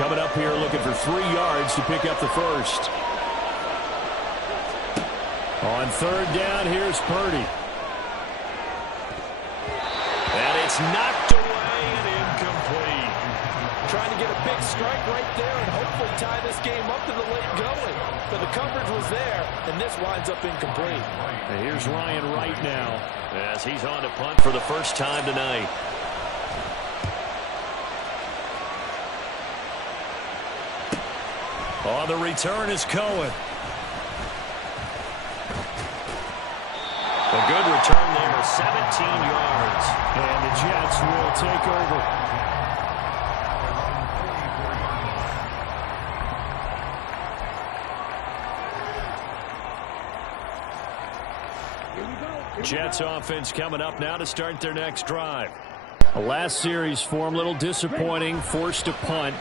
Coming up here looking for 3 yards to pick up the first. On 3rd down, here's Purdy. And it's knocked away and incomplete. Trying to get a big strike right there and hopefully tie this game up to the late going. But the coverage was there, and this winds up incomplete. And here's Ryan Wright now as he's on to punt for the first time tonight. On the return is Cohen. A good return there, 17 yards. And the Jets will take over. Jets offense coming up now to start their next drive. The last series for them, a little disappointing, forced to punt.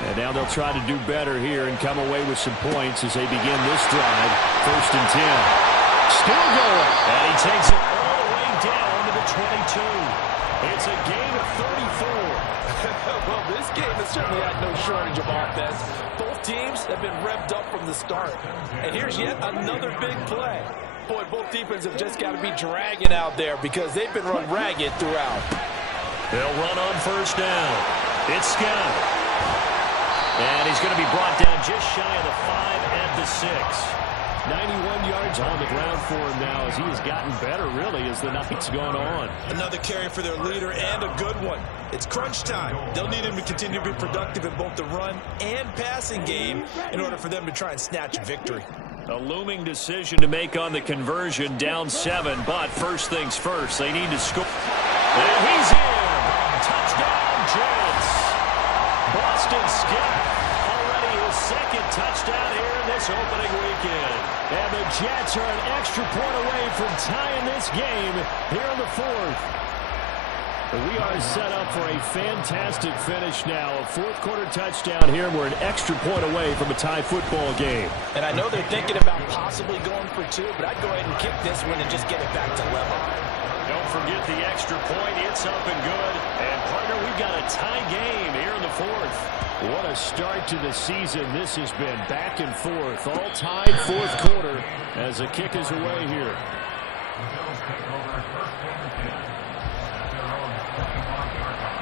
And now they'll try to do better here and come away with some points as they begin this drive. 1st and 10. Still going. And he takes it all the way down to the 22. It's a gain of 34. Well, this game has certainly had no shortage of offense. Both teams have been revved up from the start. And here's yet another big play. Boy, both defenses have just got to be dragging out there because they've been run ragged throughout. They'll run on 1st down. It's Scott. And he's going to be brought down just shy of the 5 at the 6. 91 yards on the ground for him now as he has gotten better, really, as the night's gone on. Another carry for their leader and a good one. It's crunch time. They'll need him to continue to be productive in both the run and passing game in order for them to try and snatch a victory. A looming decision to make on the conversion, down 7, but first things first, they need to score. And he's in. Touchdown, Jets. Boston Scott, already his second touchdown here in this opening weekend. And the Jets are an extra point away from tying this game here in the 4th. We are set up for a fantastic finish now. A fourth-quarter touchdown here, and we're an extra point away from a tie football game. And I know they're thinking about possibly going for 2, but I'd go ahead and kick this one and just get it back to level. Don't forget the extra point. It's up and good. And, partner, we've got a tie game here in the 4th. What a start to the season this has been. Back and forth, all tied fourth quarter as the kick is away here. The Bills take over at first and 10 at their own 25-yard line.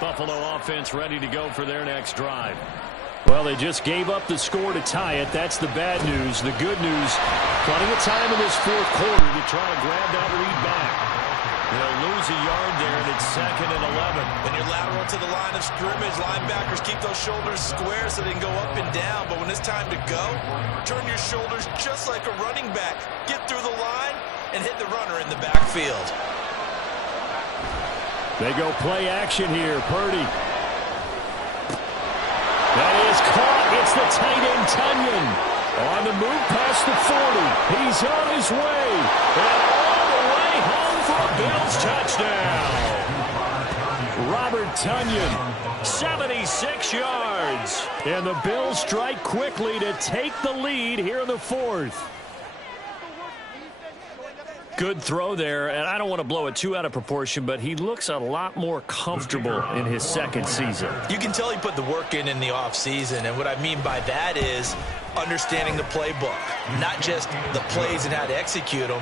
Buffalo offense ready to go for their next drive. Well, they just gave up the score to tie it. That's the bad news. The good news, plenty of time in this fourth quarter to try to grab that lead back. They'll lose a yard there, and it's 2nd and 11. When you're lateral to the line of scrimmage, linebackers keep those shoulders square so they can go up and down. But when it's time to go, turn your shoulders just like a running back. Get through the line and hit the runner in the backfield. They go play action here. Purdy. That is caught. It's the tight end, Tunyon. On the move past the 40. He's on his way. And all the way home for a Bills touchdown. Robert Tunyon, 76 yards. And the Bills strike quickly to take the lead here in the 4th. Good throw there, and I don't want to blow it too out of proportion, but he looks a lot more comfortable in his second season. You can tell he put the work in the offseason, and what I mean by that is understanding the playbook. Not just the plays and how to execute them,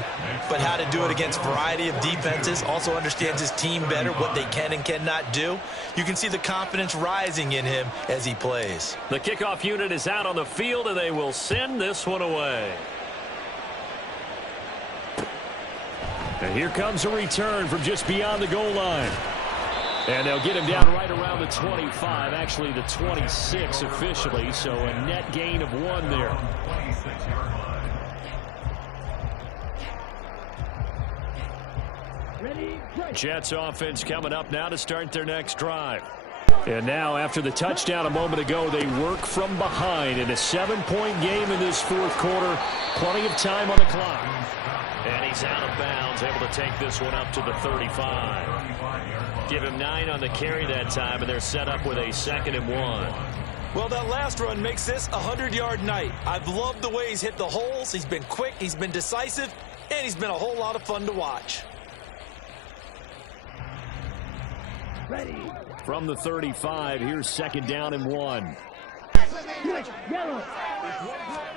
but how to do it against a variety of defenses. Also understands his team better, what they can and cannot do. You can see the confidence rising in him as he plays. The kickoff unit is out on the field, and they will send this one away. And here comes a return from just beyond the goal line. And they'll get him down right around the 25, actually the 26 officially, so a net gain of 1 there. 26-yard line. Jets offense coming up now to start their next drive. And now, after the touchdown a moment ago, they work from behind in a 7-point game in this fourth quarter. Plenty of time on the clock. And he's out of bounds, able to take this one up to the 35. Give him 9 on the carry that time, and they're set up with a 2nd and 1. Well, that last run makes this a 100-yard night. I've loved the way he's hit the holes. He's been quick, he's been decisive, and he's been a whole lot of fun to watch. Ready. From the 35, here's 2nd down and 1. Switch. Yellow.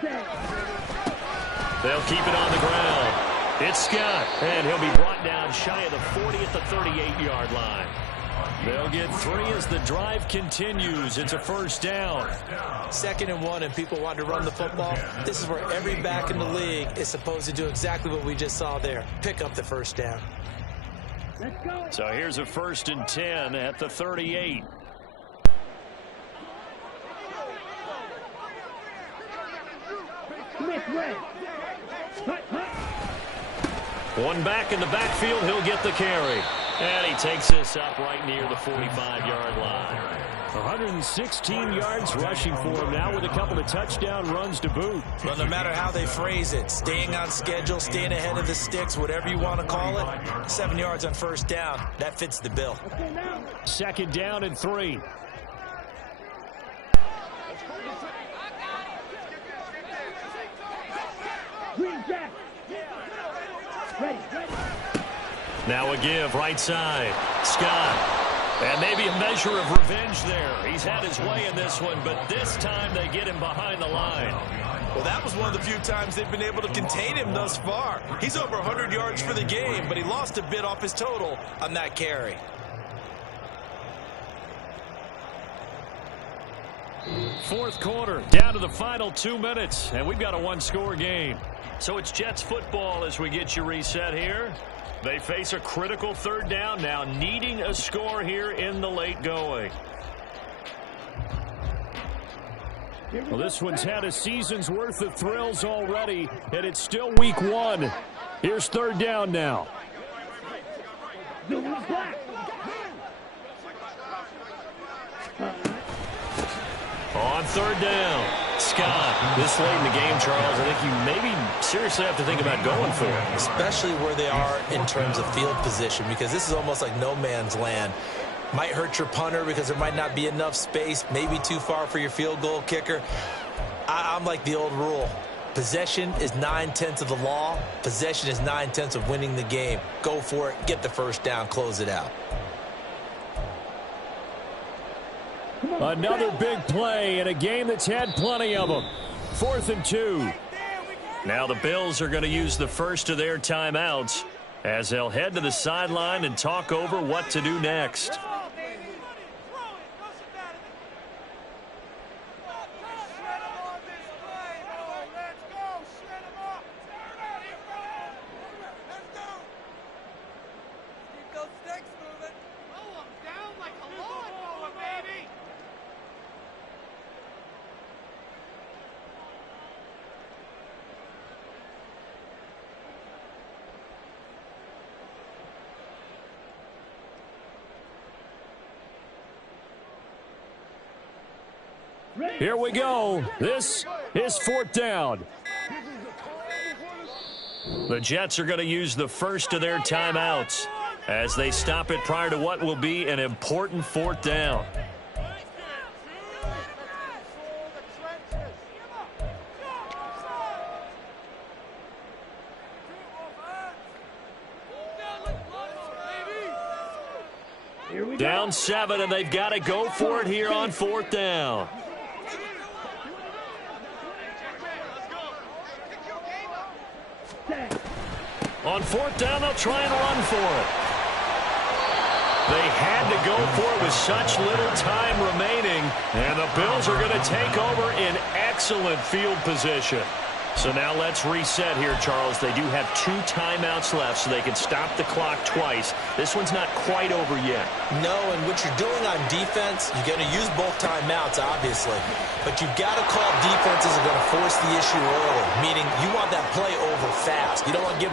Set. They'll keep it on the ground. It's Scott, and he'll be brought down shy of the 40 at the 38-yard line. They'll get 3 as the drive continues. It's a first down. 2nd and 1, and people want to run the football. This is where every back in the league is supposed to do exactly what we just saw there. Pick up the first down. Let's go. So here's a 1st and 10 at the 38. Smith red. Hut, hut. One back in the backfield, he'll get the carry. And he takes this up right near the 45-yard line. 116 yards rushing for him now with a couple of touchdown runs to boot. Well, no matter how they phrase it, staying on schedule, staying ahead of the sticks, whatever you want to call it, 7 yards on first down, that fits the bill. 2nd down and 3. Green jack. Ready. Now a give right side. Scott. And maybe a measure of revenge there. He's had his way in this one, but this time they get him behind the line. Well, that that was one of the few times they've been able to contain him thus far. He's over 100 yards for the game, but he lost a bit off his total on that carry. Fourth quarter, down to the final 2 minutes, and we've got a one-score game. So it's Jets football as we get you reset here. They face a critical third down now, needing a score here in the late going. Well, this one's had a season's worth of thrills already, and it's still week one. Here's third down now. On third down, Scott, this late in the game, Charles, I think you maybe seriously have to think about going for it. Especially where they are in terms of field position, because this is almost like no man's land. Might hurt your punter because there might not be enough space, maybe too far for your field goal kicker. I'm like the old rule. Possession is 9/10 of the law. Possession is 9/10 of winning the game. Go for it, get the first down, close it out. Another big play in a game that's had plenty of them. 4th and 2. Now the Bills are going to use the first of their timeouts as they'll head to the sideline and talk over what to do next. Here we go. This is 4th down. The Jets are going to use the first of their timeouts as they stop it prior to what will be an important 4th down. Down 7, and they've got to go for it here on 4th down. On 4th down, they'll try and run for it. They had to go for it with such little time remaining, and the Bills are going to take over in excellent field position. So now let's reset here, Charles. They do have 2 timeouts left, so they can stop the clock twice. This one's not quite over yet. No, and what you're doing on defense, you're going to use both timeouts, obviously. But you've got to call defenses are going to force the issue early, meaning you want that play over fast. You don't want to give...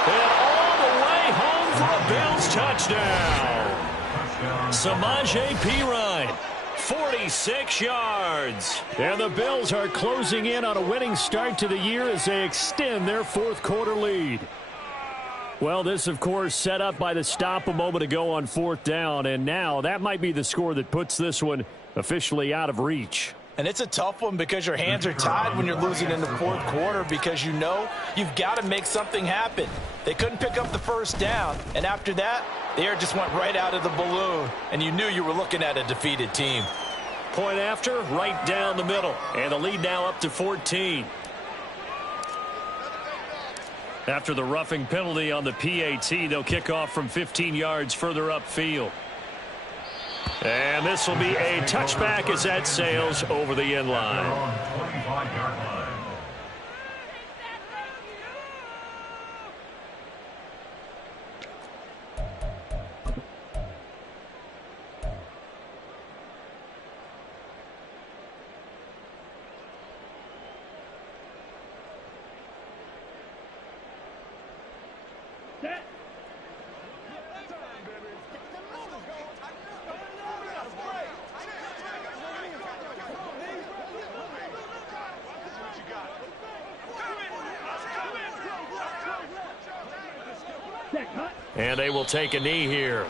And all the way home for a Bills touchdown. Samaje Perine. 46 yards. And the Bills are closing in on a winning start to the year as they extend their 4th quarter lead. Well, this, of course, set up by the stop a moment ago on 4th down, and now that might be the score that puts this one officially out of reach. And it's a tough one because your hands are tied when you're losing in the 4th quarter because you know you've got to make something happen. They couldn't pick up the first down, and after that, the air just went right out of the balloon, and you knew you were looking at a defeated team. Point after, right down the middle, and the lead now up to 14. After the roughing penalty on the PAT, they'll kick off from 15 yards further upfield. And this will be a touchback as that sails over the end line. 25-yard line. And they will take a knee here.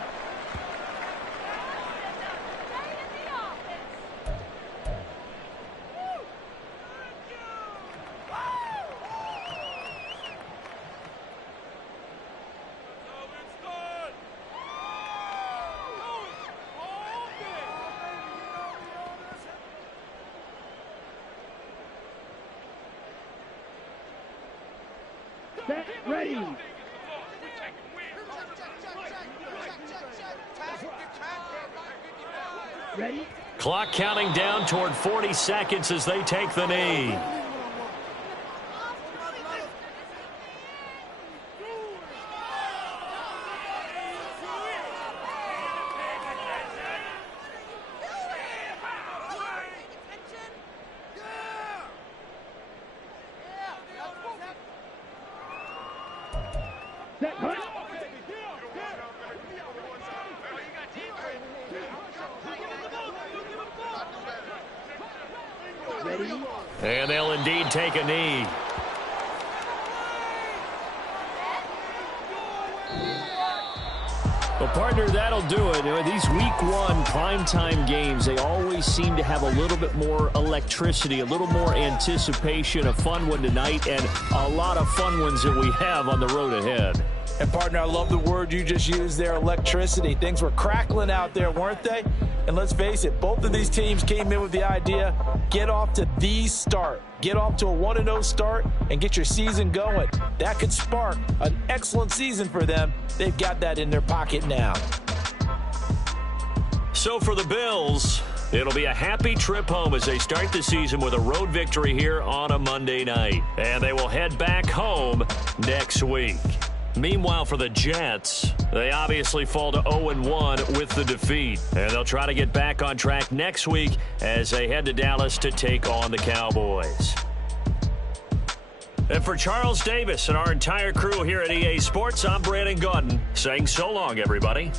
Set. Ready. Ready. Clock counting down toward 40 seconds as they take the knee. Set. Hunt. Ready. And they'll indeed take a knee. Well, partner, that'll do it. These week one primetime games, they always seem to have a little bit more electricity, a little more anticipation. A fun one tonight, and a lot of fun ones that we have on the road ahead. And, partner, I love the word you just used there, electricity. Things were crackling out there, weren't they? And let's face it, both of these teams came in with the idea, get off to the start. Get off to a 1-0 start and get your season going. That could spark an excellent season for them. They've got that in their pocket now. So for the Bills, it'll be a happy trip home as they start the season with a road victory here on a Monday night. And they will head back home next week. Meanwhile, for the Jets, they obviously fall to 0-1 with the defeat. And they'll try to get back on track next week as they head to Dallas to take on the Cowboys. And for Charles Davis and our entire crew here at EA Sports, I'm Brandon Gaudin saying so long, everybody.